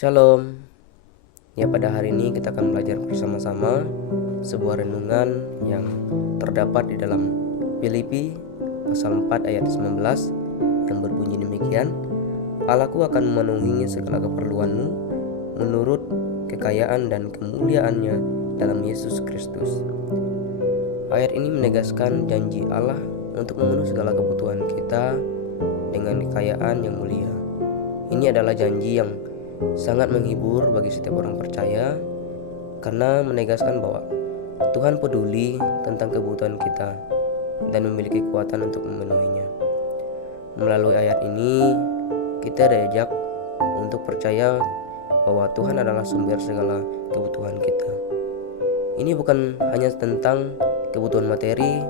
Shalom. Ya, pada hari ini kita akan belajar bersama-sama sebuah renungan yang terdapat di dalam Filipi pasal 4 ayat 19 yang berbunyi demikian. Allahku akan memenuhi segala keperluanmu menurut kekayaan dan kemuliaannya dalam Yesus Kristus. Ayat ini menegaskan janji Allah untuk memenuhi segala kebutuhan kita dengan kekayaan yang mulia. Ini adalah janji yang sangat menghibur bagi setiap orang percaya, karena menegaskan bahwa Tuhan peduli tentang kebutuhan kita dan memiliki kekuatan untuk memenuhinya. Melalui ayat ini, kita diajak untuk percaya bahwa Tuhan adalah sumber segala kebutuhan kita. Ini bukan hanya tentang kebutuhan materi,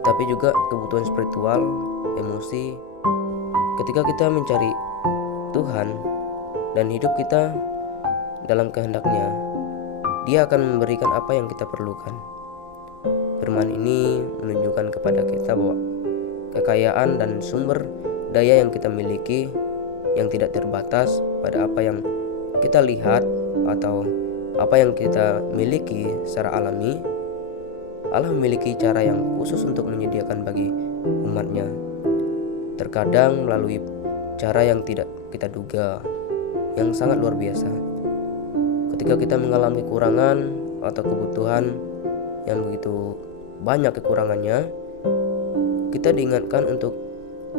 tapi juga kebutuhan spiritual, emosi. Ketika kita mencari Tuhan dan hidup kita dalam kehendaknya, Dia akan memberikan apa yang kita perlukan. Firman ini menunjukkan kepada kita bahwa kekayaan dan sumber daya yang kita miliki yang tidak terbatas pada apa yang kita lihat atau apa yang kita miliki secara alami. Allah memiliki cara yang khusus untuk menyediakan bagi umatnya, terkadang melalui cara yang tidak kita duga, yang sangat luar biasa. Ketika kita mengalami kekurangan atau kebutuhan yang begitu banyak kekurangannya, kita diingatkan untuk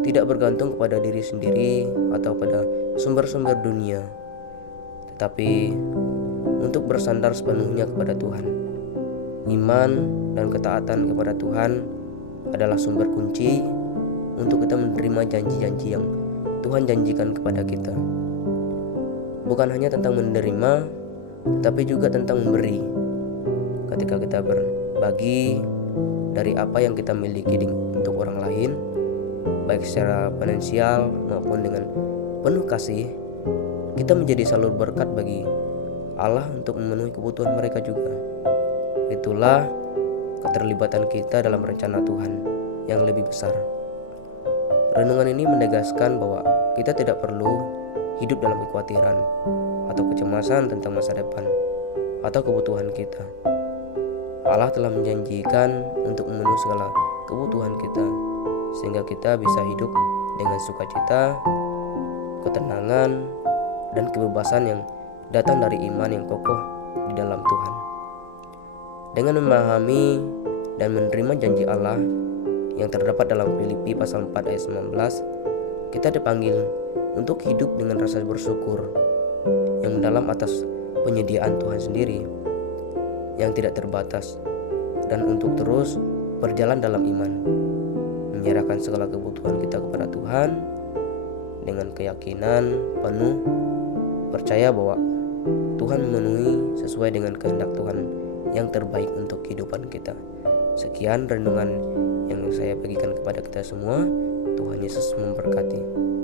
tidak bergantung kepada diri sendiri atau pada sumber-sumber dunia, tetapi untuk bersandar sepenuhnya kepada Tuhan. Iman dan ketaatan kepada Tuhan adalah sumber kunci untuk kita menerima janji-janji yang Tuhan janjikan kepada kita. Bukan hanya tentang menerima, tetapi juga tentang memberi. Ketika kita berbagi dari apa yang kita miliki untuk orang lain, baik secara finansial maupun dengan penuh kasih, kita menjadi salur berkat bagi Allah untuk memenuhi kebutuhan mereka juga. Itulah keterlibatan kita dalam rencana Tuhan yang lebih besar. Renungan ini menegaskan bahwa kita tidak perlu hidup dalam kekhawatiran atau kecemasan tentang masa depan atau kebutuhan kita. Allah telah menjanjikan untuk memenuhi segala kebutuhan kita, sehingga kita bisa hidup dengan sukacita, ketenangan, dan kebebasan yang datang dari iman yang kokoh di dalam Tuhan. Dengan memahami dan menerima janji Allah yang terdapat dalam Filipi pasal 4 ayat 19, kita dipanggil untuk hidup dengan rasa bersyukur yang mendalam atas penyediaan Tuhan sendiri yang tidak terbatas, dan untuk terus berjalan dalam iman, menyerahkan segala kebutuhan kita kepada Tuhan dengan keyakinan penuh, percaya bahwa Tuhan memenuhi sesuai dengan kehendak Tuhan yang terbaik untuk kehidupan kita. Sekian renungan yang saya bagikan kepada kita semua. Tuhan Yesus memberkati.